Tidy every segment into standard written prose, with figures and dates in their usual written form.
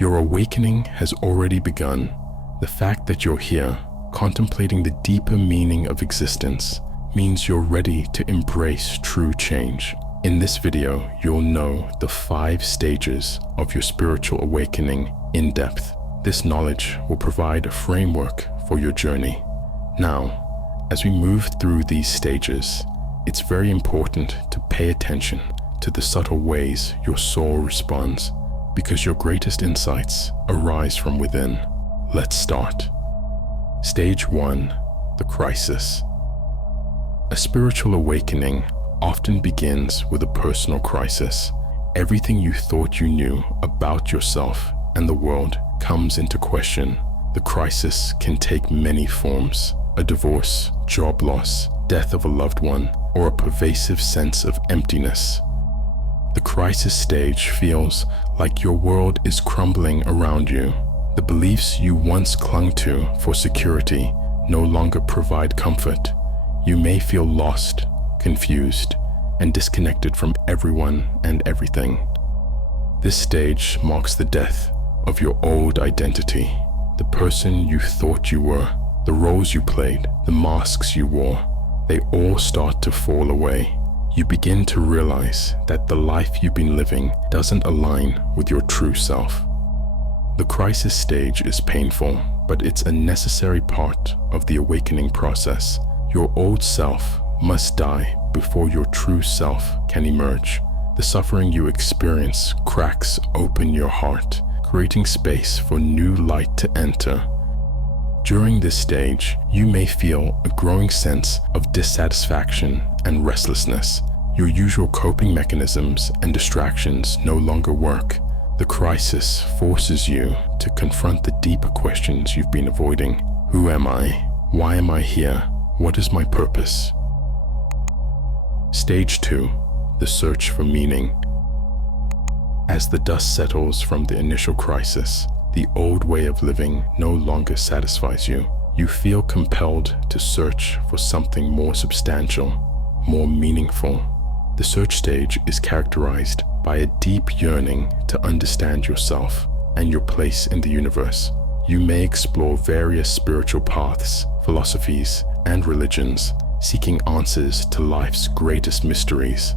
Your awakening has already begun. The fact that you're here, contemplating the deeper meaning of existence, means you're ready to embrace true change. In this video, you'll know the 5 stages of your spiritual awakening in depth. This knowledge will provide a framework for your journey. Now, as we move through these stages, it's very important to pay attention to the subtle ways your soul responds, because your greatest insights arise from within. Let's start. Stage 1, the crisis. A spiritual awakening often begins with a personal crisis. Everything you thought you knew about yourself and the world comes into question. The crisis can take many forms: a divorce, job loss, death of a loved one, or a pervasive sense of emptiness. The crisis stage feels like your world is crumbling around you. The beliefs you once clung to for security no longer provide comfort. You may feel lost, confused, and disconnected from everyone and everything. This stage marks the death of your old identity, the person you thought you were, the roles you played, the masks you wore. They all start to fall away. You begin to realize that the life you've been living doesn't align with your true self. The crisis stage is painful, but it's a necessary part of the awakening process. Your old self must die before your true self can emerge. The suffering you experience cracks open your heart, creating space for new light to enter. During this stage, you may feel a growing sense of dissatisfaction and restlessness. Your usual coping mechanisms and distractions no longer work. The crisis forces you to confront the deeper questions you've been avoiding. Who am I? Why am I here? What is my purpose? Stage 2, the search for meaning. As the dust settles from the initial crisis, the old way of living no longer satisfies you. You feel compelled to search for something more substantial, more meaningful. The search stage is characterized by a deep yearning to understand yourself and your place in the universe. You may explore various spiritual paths, philosophies, and religions, seeking answers to life's greatest mysteries.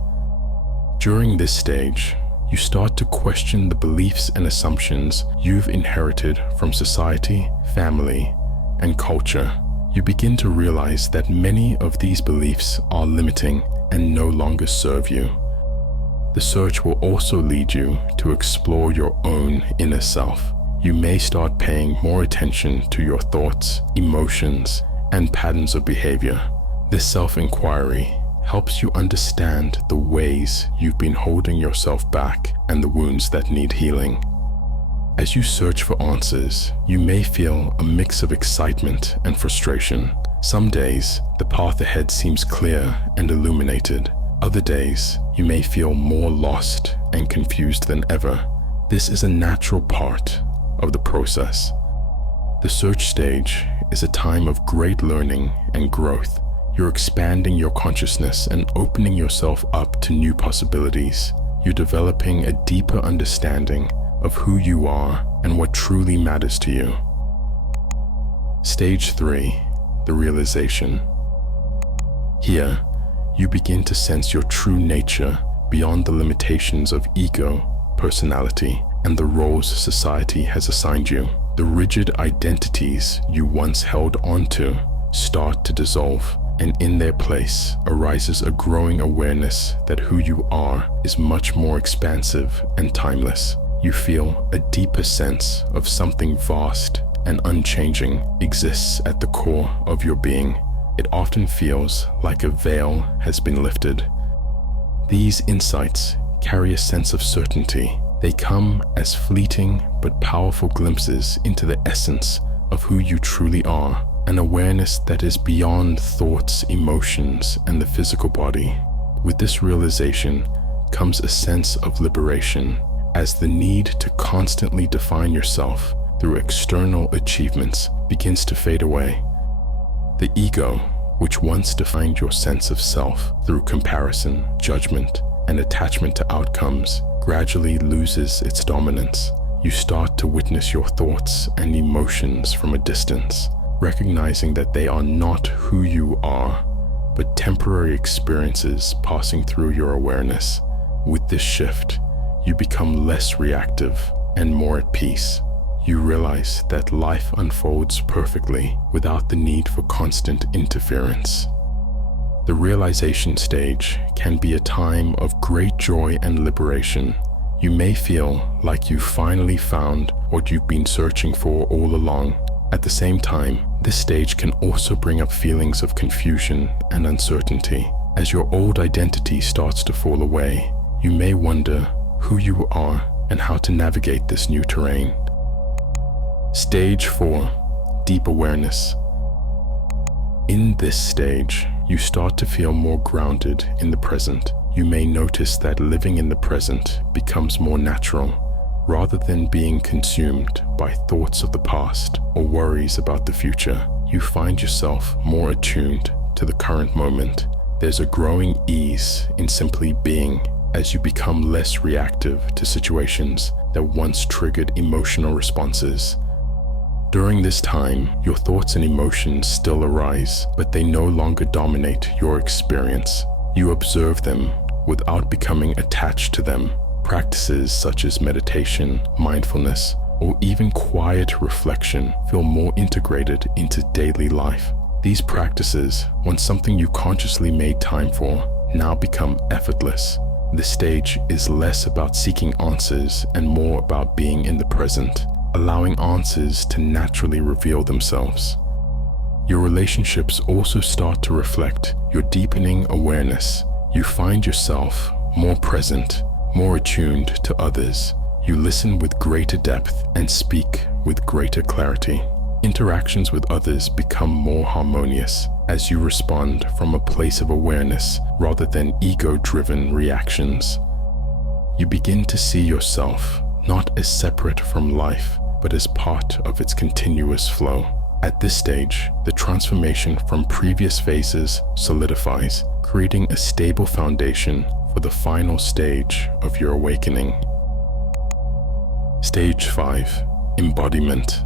During this stage, you start to question the beliefs and assumptions you've inherited from society, family, and culture. You begin to realize that many of these beliefs are limiting and no longer serve you. The search will also lead you to explore your own inner self. You may start paying more attention to your thoughts, emotions, and patterns of behavior. This self-inquiry helps you understand the ways you've been holding yourself back and the wounds that need healing. As you search for answers, you may feel a mix of excitement and frustration. Some days, the path ahead seems clear and illuminated. Other days, you may feel more lost and confused than ever. This is a natural part of the process. The search stage is a time of great learning and growth. You're expanding your consciousness and opening yourself up to new possibilities. You're developing a deeper understanding of who you are and what truly matters to you. Stage 3, the realization. Here, you begin to sense your true nature beyond the limitations of ego, personality, and the roles society has assigned you. The rigid identities you once held onto start to dissolve, and in their place arises a growing awareness that who you are is much more expansive and timeless. You feel a deeper sense of something vast and unchanging exists at the core of your being. It often feels like a veil has been lifted. These insights carry a sense of certainty. They come as fleeting but powerful glimpses into the essence of who you truly are, an awareness that is beyond thoughts, emotions, and the physical body. With this realization comes a sense of liberation, as the need to constantly define yourself through external achievements begins to fade away. The ego, which once defined your sense of self through comparison, judgment, and attachment to outcomes, gradually loses its dominance. you start to witness your thoughts and emotions from a distance, recognizing that they are not who you are, but temporary experiences passing through your awareness. With this shift, you become less reactive and more at peace. You realize that life unfolds perfectly without the need for constant interference. The realization stage can be a time of great joy and liberation. You may feel like you've finally found what you've been searching for all along. At the same time, this stage can also bring up feelings of confusion and uncertainty. As your old identity starts to fall away, you may wonder who you are and how to navigate this new terrain. Stage 4. Deep awareness. In this stage, you start to feel more grounded in the present. You may notice that living in the present becomes more natural, rather than being consumed by thoughts of the past or worries about the future. You find yourself more attuned to the current moment. There's a growing ease in simply being as you become less reactive to situations that once triggered emotional responses. During this time, your thoughts and emotions still arise, but they no longer dominate your experience. You observe them without becoming attached to them. Practices such as meditation, mindfulness, or even quiet reflection feel more integrated into daily life. These practices, once something you consciously made time for, now become effortless. This stage is less about seeking answers and more about being in the present, allowing answers to naturally reveal themselves. Your relationships also start to reflect your deepening awareness. You find yourself more present, more attuned to others. You listen with greater depth and speak with greater clarity. Interactions with others become more harmonious as you respond from a place of awareness rather than ego-driven reactions. You begin to see yourself not as separate from life, but as part of its continuous flow. At this stage, the transformation from previous phases solidifies, creating a stable foundation for the final stage of your awakening. Stage 5. Embodiment.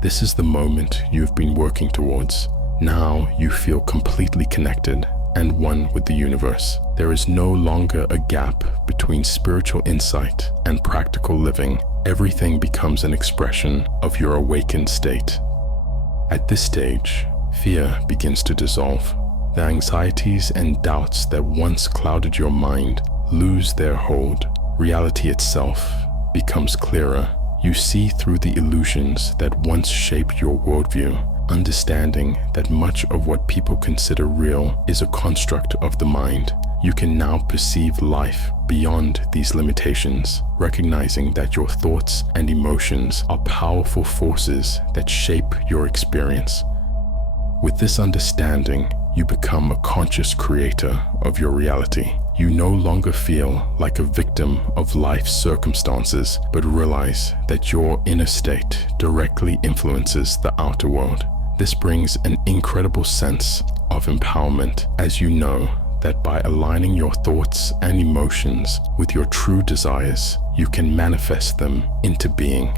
This is the moment you've been working towards. Now you feel completely connected and one with the universe. There is no longer a gap between spiritual insight and practical living. Everything becomes an expression of your awakened state. At this stage, fear begins to dissolve. The anxieties and doubts that once clouded your mind lose their hold. Reality itself becomes clearer. You see through the illusions that once shaped your worldview, understanding that much of what people consider real is a construct of the mind. You can now perceive life beyond these limitations, recognizing that your thoughts and emotions are powerful forces that shape your experience. With this understanding, you become a conscious creator of your reality. You no longer feel like a victim of life's circumstances, but realize that your inner state directly influences the outer world. This brings an incredible sense of empowerment, as you know that by aligning your thoughts and emotions with your true desires, you can manifest them into being.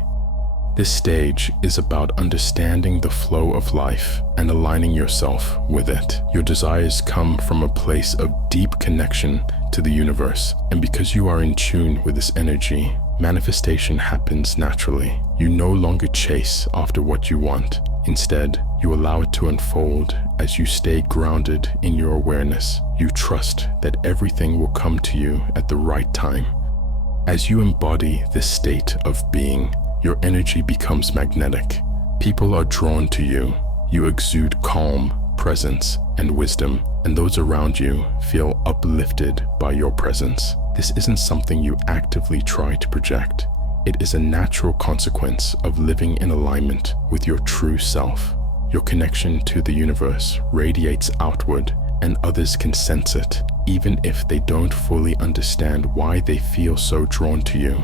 This stage is about understanding the flow of life and aligning yourself with it. Your desires come from a place of deep connection to the universe, and because you are in tune with this energy, manifestation happens naturally. You no longer chase after what you want. Instead, you allow it to unfold as you stay grounded in your awareness. You trust that everything will come to you at the right time. As you embody this state of being, your energy becomes magnetic. People are drawn to you. You exude calm, presence, and wisdom, and those around you feel uplifted by your presence. This isn't something you actively try to project. It is a natural consequence of living in alignment with your true self. Your connection to the universe radiates outward, and others can sense it, even if they don't fully understand why they feel so drawn to you.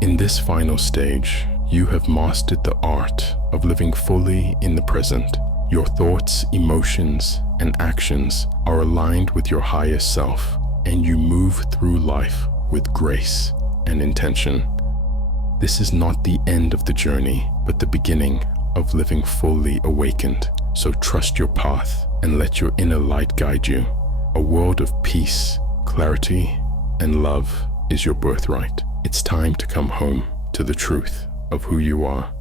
In this final stage, you have mastered the art of living fully in the present. Your thoughts, emotions, and actions are aligned with your higher self, and you move through life with grace and intention. This is not the end of the journey, but the beginning of living fully awakened. So trust your path and let your inner light guide you. A world of peace, clarity, and love is your birthright. It's time to come home to the truth of who you are.